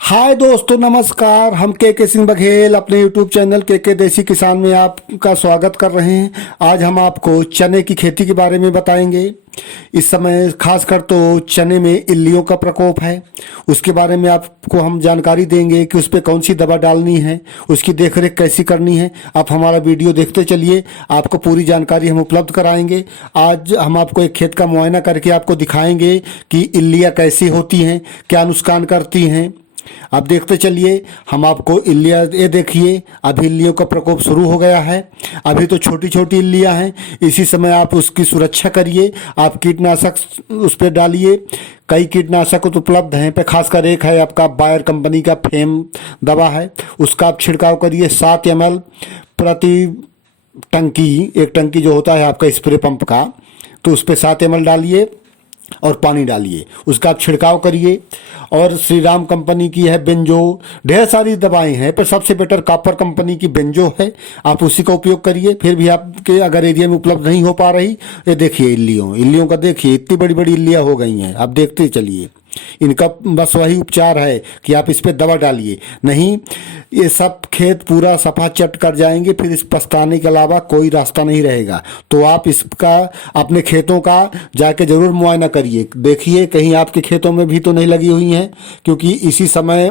हाय दोस्तों, नमस्कार। हम के सिंह बघेल अपने यूट्यूब चैनल के देसी किसान में आपका स्वागत कर रहे हैं। आज हम आपको चने की खेती के बारे में बताएंगे। इस समय खासकर तो चने में इल्लियों का प्रकोप है, उसके बारे में आपको हम जानकारी देंगे कि उस पर कौन सी दवा डालनी है, उसकी देखरेख कैसी करनी है। आप हमारा वीडियो देखते चलिए, आपको पूरी जानकारी हम उपलब्ध कराएंगे। आज हम आपको एक खेत का मुआयना करके आपको दिखाएंगे कि इल्लियाँ कैसी होती हैं, क्या नुकसान करती हैं। आप देखते चलिए। हम आपको इल्लियाँ, ये देखिए अभी इल्लियों का प्रकोप शुरू हो गया है। अभी तो छोटी छोटी इल्लियाँ हैं। इसी समय आप उसकी सुरक्षा करिए। आप कीटनाशक उस पर डालिए। कई कीटनाशक उपलब्ध हैं पे, खासकर एक है आपका बायर कंपनी का फेम दवा है, उसका आप छिड़काव करिए 7 ml प्रति टंकी। एक टंकी जो होता है आपका स्प्रे पंप का, तो उस पर 7 ml डालिए और पानी डालिए, उसका आप छिड़काव करिए। और श्री राम कंपनी की है बेंजो, ढेर सारी दवाएं हैं, पर सबसे बेटर कॉपर कंपनी की बेंजो है, आप उसी का उपयोग करिए। फिर भी आपके अगर एरिया में उपलब्ध नहीं हो पा रही, ये देखिए इल्लियों का देखिए, इतनी बड़ी बड़ी इल्लियाँ हो गई हैं। आप देखते चलिए। इनका बस वही उपचार है कि आप इस पर दवा डालिए, नहीं ये सब खेत पूरा सफा चट कर जाएंगे, फिर इस पछताने के अलावा कोई रास्ता नहीं रहेगा। तो आप इसका अपने खेतों का जाके जरूर मुआयना करिए, देखिए कहीं आपके खेतों में भी तो नहीं लगी हुई हैं, क्योंकि इसी समय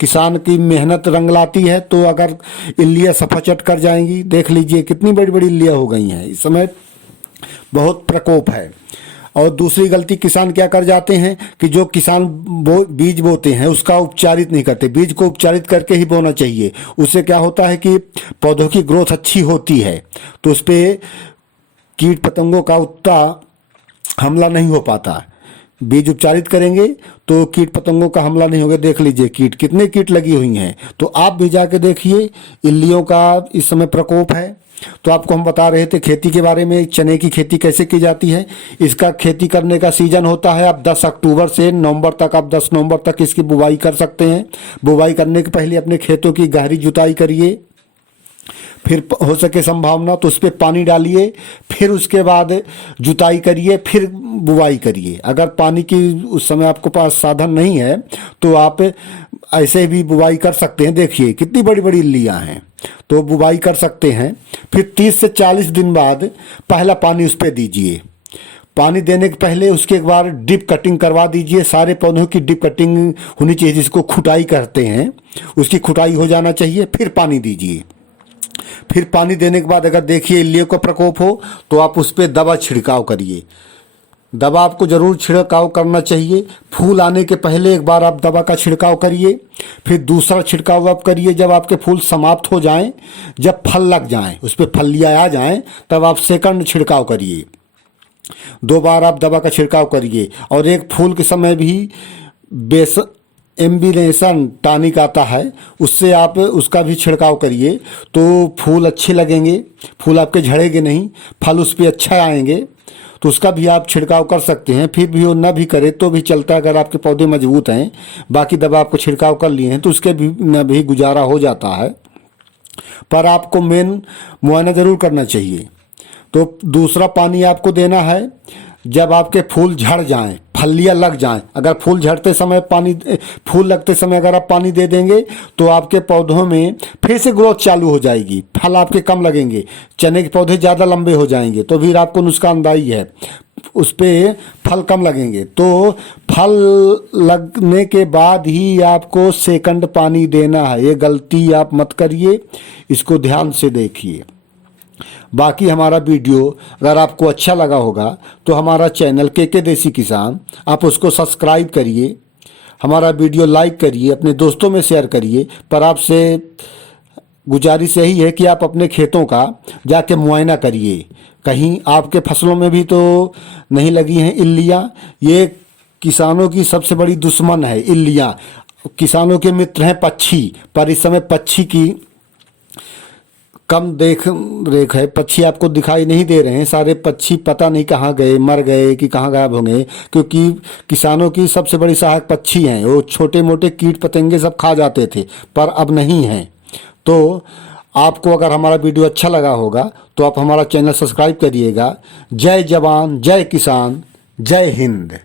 किसान की मेहनत रंग लाती है। तो अगर इल्लियाँ सफा चट कर जाएंगी, देख लीजिए कितनी बड़ी बड़ी इल्लियाँ हो गई हैं। इस समय बहुत प्रकोप है। और दूसरी गलती किसान क्या कर जाते हैं कि जो किसान बीज बोते हैं उसका उपचारित नहीं करते। बीज को उपचारित करके ही बोना चाहिए। उससे क्या होता है कि पौधों की ग्रोथ अच्छी होती है, तो उस पर कीट पतंगों का उतना हमला नहीं हो पाता। बीज उपचारित करेंगे तो कीट पतंगों का हमला नहीं होगा। देख लीजिए कीट, कितने कीट लगी हुई हैं। तो आप भी जाके देखिए, इल्लियों का इस समय प्रकोप है। तो आपको हम बता रहे थे खेती के बारे में, चने की खेती कैसे की जाती है। इसका खेती करने का सीजन होता है आप 10 अक्टूबर से नवंबर तक, आप 10 नवंबर तक इसकी बुवाई कर सकते हैं। बुवाई करने के पहले अपने खेतों की गहरी जुताई करिए, फिर हो सके संभावना तो उस पर पानी डालिए, फिर उसके बाद जुताई करिए, फिर बुवाई करिए। अगर पानी की उस समय आपके पास साधन नहीं है तो आप ऐसे भी बुवाई कर सकते हैं। देखिए कितनी बड़ी बड़ी इल्लियाँ हैं, तो बुवाई कर सकते हैं। फिर 30 से 40 दिन बाद पहला पानी उस पर दीजिए। पानी देने के पहले उसके एक बार डिप कटिंग करवा दीजिए। सारे पौधों की डिप कटिंग होनी चाहिए, जिसको खुटाई कहते हैं, उसकी खुटाई हो जाना चाहिए। फिर पानी दीजिए। फिर पानी देने के बाद अगर देखिए इल्लियों का प्रकोप हो तो आप उस पर दवा छिड़काव करिए। दवा आपको ज़रूर छिड़काव करना चाहिए। फूल आने के पहले एक बार आप दवा का छिड़काव करिए, फिर दूसरा छिड़काव आप करिए जब आपके फूल समाप्त हो जाएं, जब फल लग जाएं, उस पर फलियाँ आ जाएं, तब आप सेकंड छिड़काव करिए। 2 बार आप दवा का छिड़काव करिए। और एक फूल के समय भी एम्बिनेशन टॉनिक आता है, उससे आप उसका भी छिड़काव करिए, तो फूल अच्छे लगेंगे, फूल आपके झड़ेंगे नहीं, फल उस पर अच्छा आएंगे। तो उसका भी आप छिड़काव कर सकते हैं। फिर भी वो ना भी करे तो भी चलता है, अगर आपके पौधे मजबूत हैं, बाकी दवा आपको छिड़काव कर लिए हैं तो उसके भी न भी गुजारा हो जाता है। पर आपको मेन मुआयना ज़रूर करना चाहिए। तो दूसरा पानी आपको देना है जब आपके फूल झड़ जाएं, फलियाँ लग जाएं। अगर फूल झड़ते समय पानी, फूल लगते समय अगर आप पानी दे देंगे तो आपके पौधों में फिर से ग्रोथ चालू हो जाएगी, फल आपके कम लगेंगे, चने के पौधे ज़्यादा लंबे हो जाएंगे। तो फिर आपको नुकसानदायी है, उस पर फल कम लगेंगे। तो फल लगने के बाद ही आपको सेकंड पानी देना है। ये गलती आप मत करिए, इसको ध्यान से देखिए। बाकी हमारा वीडियो अगर आपको अच्छा लगा होगा तो हमारा चैनल के देसी किसान, आप उसको सब्सक्राइब करिए, हमारा वीडियो लाइक करिए, अपने दोस्तों में शेयर करिए। पर आपसे गुजारिश यही है कि आप अपने खेतों का जाके मुआयना करिए, कहीं आपके फसलों में भी तो नहीं लगी हैं इल्लियाँ। ये किसानों की सबसे बड़ी दुश्मन है इल्लियाँ। किसानों के मित्र हैं पक्षी, पर इस समय पक्षी की कम देख रेख है। पक्षी आपको दिखाई नहीं दे रहे हैं, सारे पक्षी पता नहीं कहाँ गए, मर गए कि कहाँ गायब हो गए, क्योंकि किसानों की सबसे बड़ी सहायक पक्षी हैं। वो छोटे मोटे कीट पतंगे सब खा जाते थे, पर अब नहीं हैं। तो आपको अगर हमारा वीडियो अच्छा लगा होगा तो आप हमारा चैनल सब्सक्राइब करिएगा। जय जवान, जय किसान, जय हिंद।